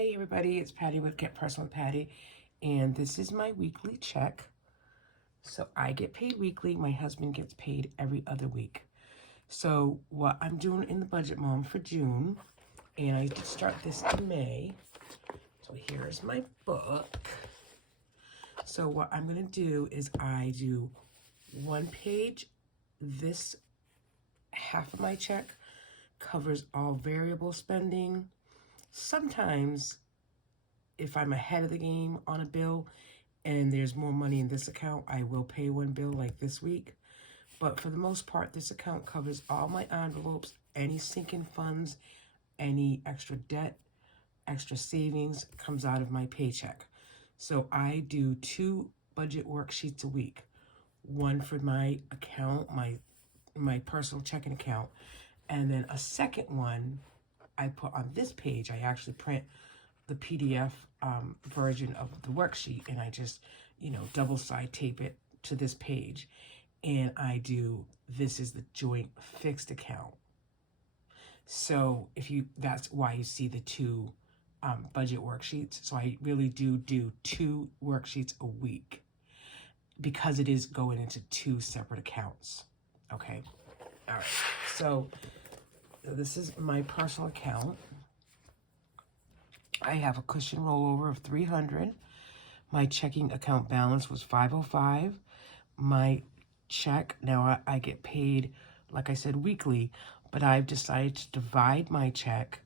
Hey everybody, it's Patty with Get Personal with Patty, and this is my weekly check. So I get paid weekly, my husband gets paid every other week. So what I'm doing in the budget mom for June, and I did start this in May. So here's my book. So what I'm gonna do is I do one page. This half of my check covers all variable spending. Sometimes if I'm ahead of the game on a bill and there's more money in this account, I will pay one bill like this week. But for the most part, this account covers all my envelopes, any sinking funds, any extra debt, extra savings comes out of my paycheck. So I do 2 budget worksheets a week. One for my account, my personal checking account, and then a second one I put on this page. I actually print the PDF version of the worksheet, and I just, double side tape it to this page. And I do, this is the joint fixed account. So that's why you see the 2 budget worksheets. So I really do 2 worksheets a week because it is going into 2 separate accounts. Okay. All right. So this is my personal account. I have a cushion rollover of $300. My checking account balance was $505. My check, now I get paid, like I said, weekly, but I've decided to divide my check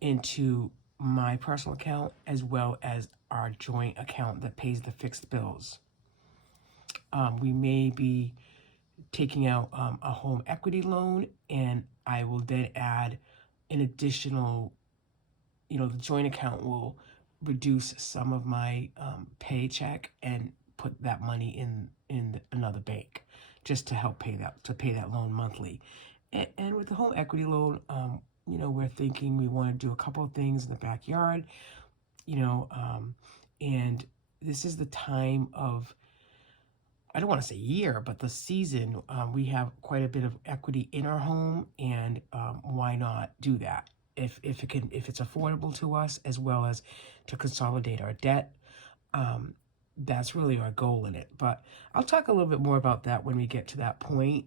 into my personal account as well as our joint account that pays the fixed bills. We may be taking out a home equity loan, and I will then add an additional, the joint account will reduce some of my paycheck and put that money in another bank just to help pay that loan monthly. And with the home equity loan, we're thinking we want to do a couple of things in the backyard, and this is the time of, I don't want to say year, but the season. We have quite a bit of equity in our home, and why not do that if it's affordable to us, as well as to consolidate our debt. That's really our goal in it. But I'll talk a little bit more about that when we get to that point.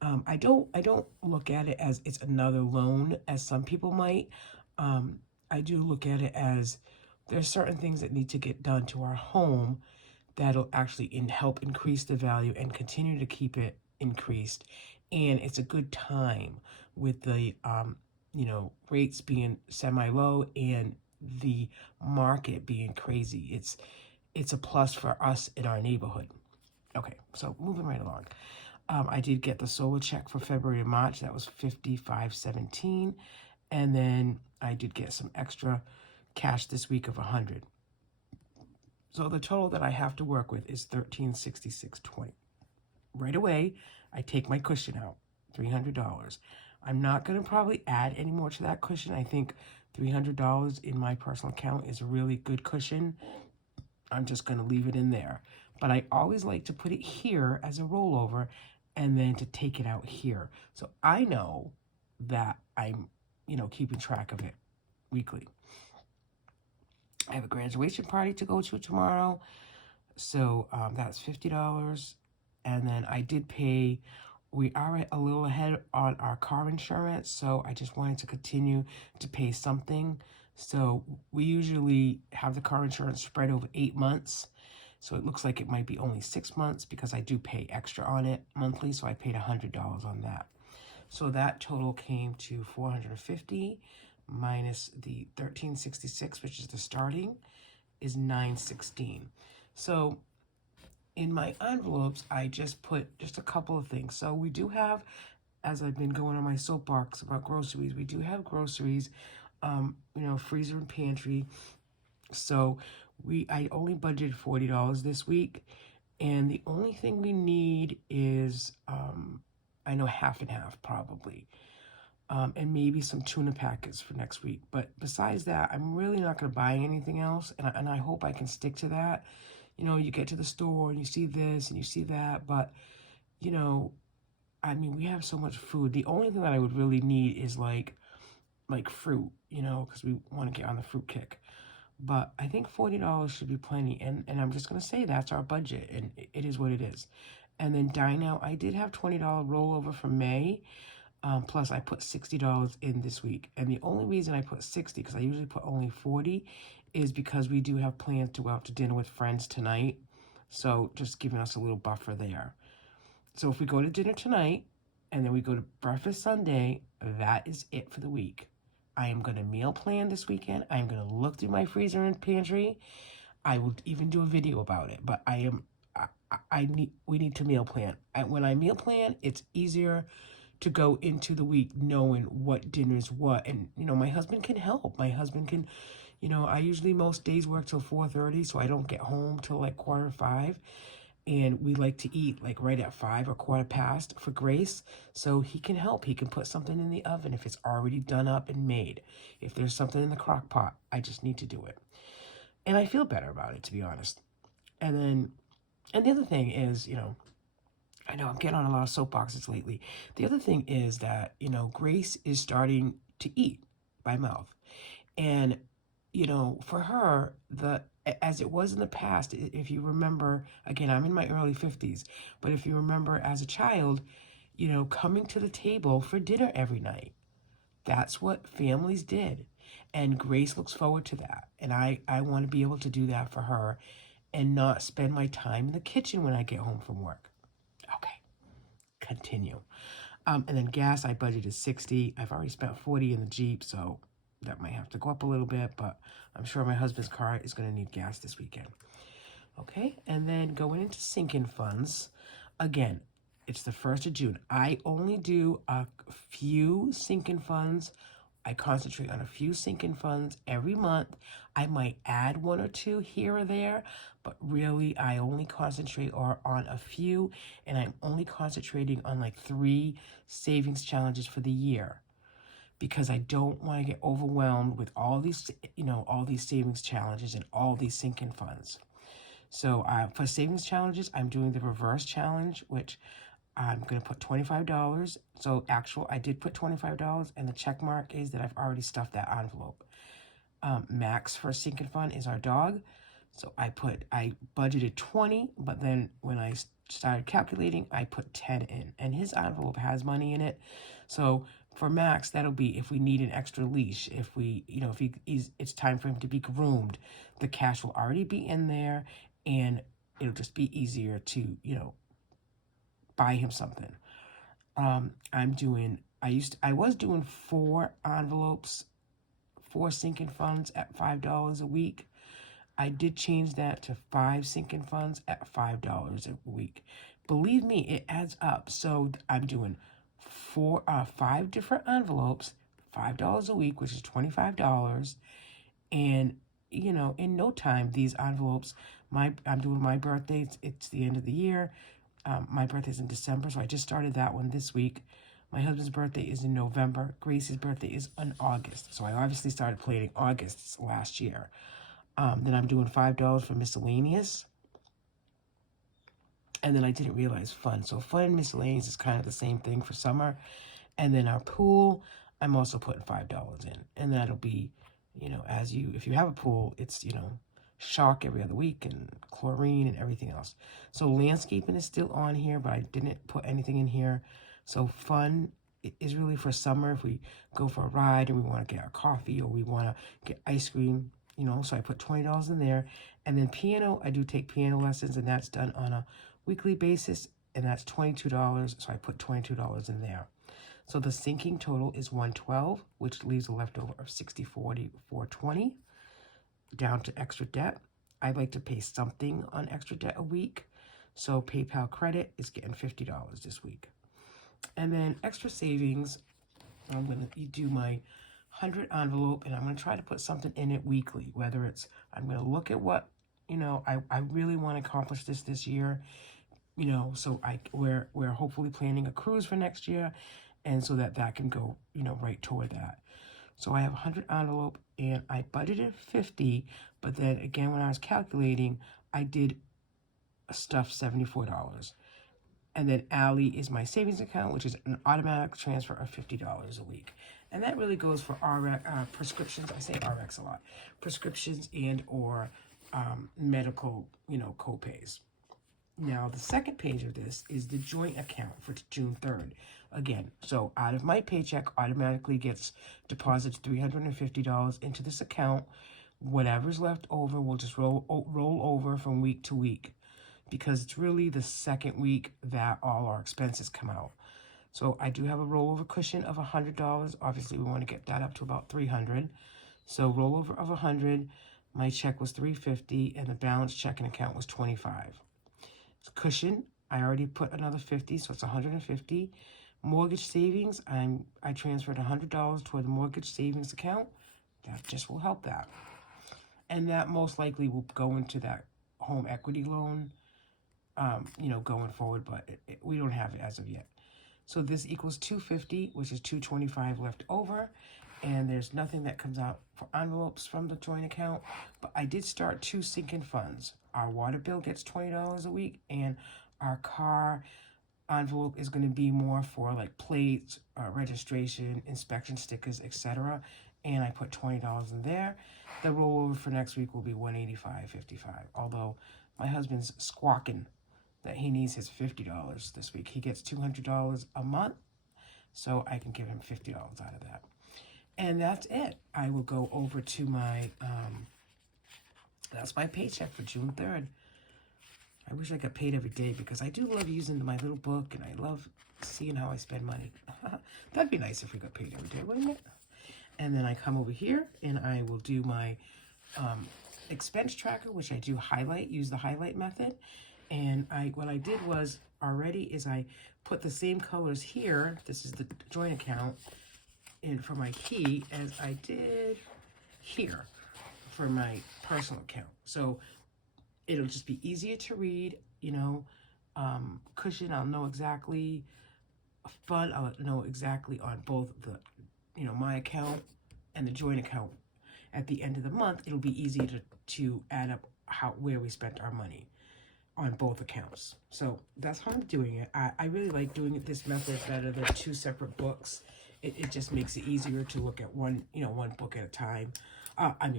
I don't look at it as it's another loan, as some people might. I do look at it as there's certain things that need to get done to our home that'll actually help increase the value and continue to keep it increased. And it's a good time with the rates being semi-low and the market being crazy. It's a plus for us in our neighborhood. Okay, so moving right along. I did get the solar check for February and March. That was $55.17. And then I did get some extra cash this week of $100. So the total that I have to work with is $1,366.20. Right away, I take my cushion out, $300. I'm not going to probably add any more to that cushion. I think $300 in my personal account is a really good cushion. I'm just going to leave it in there. But I always like to put it here as a rollover and then to take it out here. So I know that I'm, keeping track of it weekly. I have a graduation party to go to tomorrow. So that's $50. And then I did pay, we are a little ahead on our car insurance. So I just wanted to continue to pay something. So we usually have the car insurance spread over 8 months. So it looks like it might be only 6 months because I do pay extra on it monthly. So I paid $100 on that. So that total came to $450 minus the $1,366, which is the starting, is $916. So in my envelopes, I just put just a couple of things. So we do have, as I've been going on my soapbox about groceries, we do have groceries, freezer and pantry. So I only budgeted $40 this week, and the only thing we need is I know half and half probably, and maybe some tuna packets for next week. But besides that, I'm really not going to buy anything else, and I hope I can stick to that. You get to the store and you see this and you see that, but we have so much food. The only thing that I would really need is like like fruit, because we want to get on the fruit kick. But I think $40 should be plenty. And I'm just going to say that's our budget, and it is what it is. And then dine out, I did have $20 rollover from May. Plus, I put $60 in this week. And the only reason I put 60, because I usually put only 40, is because we do have plans to go out to dinner with friends tonight. So just giving us a little buffer there. So if we go to dinner tonight and then we go to breakfast Sunday, that is it for the week. I am going to meal plan this weekend. I am going to look through my freezer and pantry. I will even do a video about it. But we need to meal plan. When I meal plan, it's easier to go into the week knowing what dinner is what. And, my husband can help. My husband can, I usually most days work till 4:30, so I don't get home till like 4:45. And we like to eat like right at 5 or quarter past for Grace. So he can help. He can put something in the oven if it's already done up and made. If there's something in the crock pot, I just need to do it. And I feel better about it, to be honest. And the other thing is, I know I'm getting on a lot of soapboxes lately. The other thing is that, Grace is starting to eat by mouth. And, for her, as it was in the past, if you remember, again, I'm in my early 50s, but if you remember as a child, coming to the table for dinner every night, that's what families did. And Grace looks forward to that. And I want to be able to do that for her and not spend my time in the kitchen when I get home from work. Okay, continue. And then gas, I budgeted 60. I've already spent 40 in the Jeep, so that might have to go up a little bit, but I'm sure my husband's car is going to need gas this weekend. Okay, and then going into sinking funds, again, it's the 1st of June. I only do a few sinking funds. I concentrate on a few sinking funds every month. I might add one or two here or there, but really I only concentrate on a few, and I'm only concentrating on like 3 savings challenges for the year, because I don't want to get overwhelmed with all these, all these savings challenges and all these sinking funds. So for savings challenges, I'm doing the reverse challenge, which I'm going to put $25. So I did put $25, and the check mark is that I've already stuffed that envelope. Max for a sinking fund is our dog. So I budgeted 20, but then when I started calculating, I put 10 in, and his envelope has money in it. So for Max, that'll be if we need an extra leash, if it's time for him to be groomed, the cash will already be in there, and it'll just be easier to, buy him something. I was doing 4 envelopes, 4 sinking funds at $5 a week. I did change that to 5 sinking funds at $5 a week. Believe me, it adds up. So I'm doing 5 different envelopes, $5 a week, which is $25. And, in no time, these envelopes, I'm doing my birthday. It's the end of the year. My birthday's in December, so I just started that one this week. My husband's birthday is in November. Grace's birthday is in August. So I obviously started planning August last year. Then I'm doing $5 for miscellaneous. And then I didn't realize fun. So fun and miscellaneous is kind of the same thing for summer. And then our pool, I'm also putting $5 in. And that'll be, if you have a pool, it's, shock every other week and chlorine and everything else. So landscaping is still on here, but I didn't put anything in here. So fun is really for summer if we go for a ride and we want to get our coffee or we want to get ice cream, so I put $20 in there. And then piano, I do take piano lessons, and that's done on a weekly basis, and that's $22, so I put $22 in there. So the sinking total is $112, which leaves a leftover of $60, $40, $420. Down to extra debt. I like to pay something on extra debt a week. So PayPal credit is getting $50 this week. And then extra savings, I'm going to do my 100 envelope, and I'm going to try to put something in it weekly, whether it's, I'm going to look at what, I really want to accomplish this year, so we're hopefully planning a cruise for next year, and so that can go, right toward that. So I have 100 envelope, and I budgeted 50, but then again, when I was calculating, I did stuff $74. And then Ally is my savings account, which is an automatic transfer of $50 a week. And that really goes for prescriptions. I say RX a lot. Prescriptions and or medical, co-pays. Now, the second page of this is the joint account for June 3rd. Again, so out of my paycheck automatically gets deposits $350 into this account. Whatever's left over will just roll over from week to week, because it's really the second week that all our expenses come out. So I do have a rollover cushion of $100. Obviously, we want to get that up to about $300. So rollover of $100. My check was $350, and the balance checking account was $25. Cushion, I already put another $50, so it's $150. Mortgage savings, I transferred $100 toward the mortgage savings account. That just will help that. And that most likely will go into that home equity loan, going forward, but we don't have it as of yet. So this equals $250, which is $225 left over. And there's nothing that comes out for envelopes from the joint account. But I did start 2 sinking funds. Our water bill gets $20 a week, and our car envelope is going to be more for like plates, registration, inspection stickers, etc. And I put $20 in there. The rollover for next week will be $185.55. Although my husband's squawking that he needs his $50 this week. He gets $200 a month, so I can give him $50 out of that. And that's it. I will go over to my, that's my paycheck for June 3rd. I wish I got paid every day, because I do love using my little book, and I love seeing how I spend money. That'd be nice if we got paid every day, wouldn't it? And then I come over here, and I will do my expense tracker, which I do highlight, use the highlight method. And what I did was already is I put the same colors here. This is the joint account, and for my key, as I did here for my personal account. So it'll just be easier to read, cushion, I'll know exactly. Fund, I'll know exactly on both the, my account and the joint account. At the end of the month, it'll be easier to add up where we spent our money on both accounts. So that's how I'm doing it. I really like doing it this method better than 2 separate books. It just makes it easier to look at one book at a time.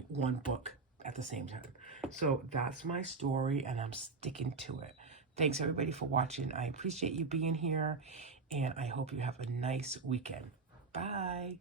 One book at the same time. So that's my story, and I'm sticking to it. Thanks everybody for watching. I appreciate you being here, and I hope you have a nice weekend. Bye.